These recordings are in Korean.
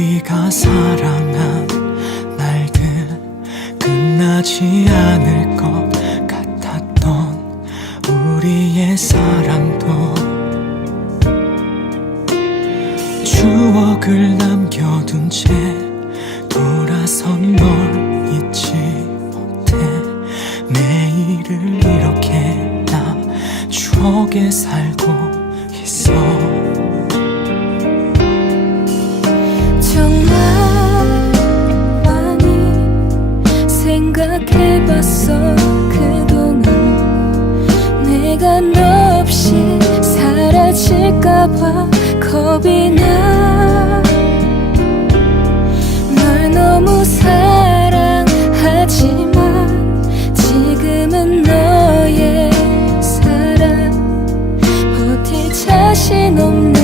우리가 사랑한 날들 끝나지 않을 것 같았던 우리의 사랑도 추억을 남겨둔 채 너 없이 사라질까봐 겁이 나. 널 너무 사랑하지만 지금은 너의 사랑. 버틸 자신 없는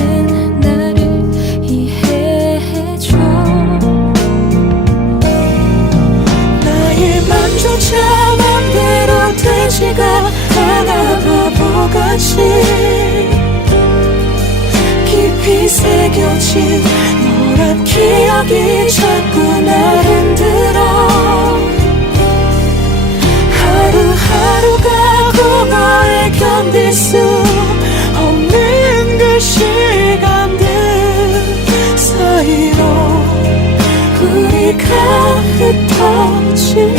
새겨진 노란 기억이 자꾸 날 흔들어. 하루하루가 그거에 견딜 수 없는 그 시간들 사이로 우리가 흩어진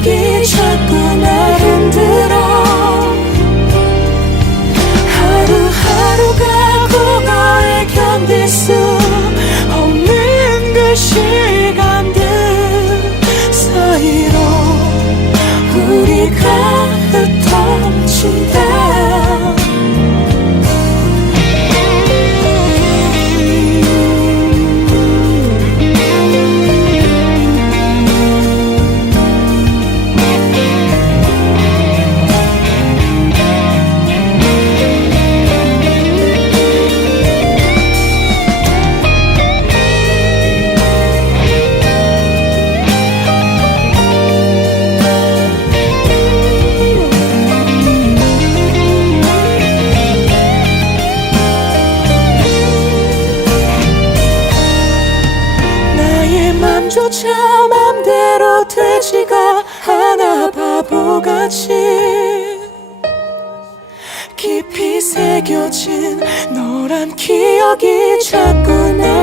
기억이 자꾸 날 흔들어 맘조차 맘대로 되지가 않아 바보같이. 깊이 새겨진 노란 기억이 자꾸 날 흔들어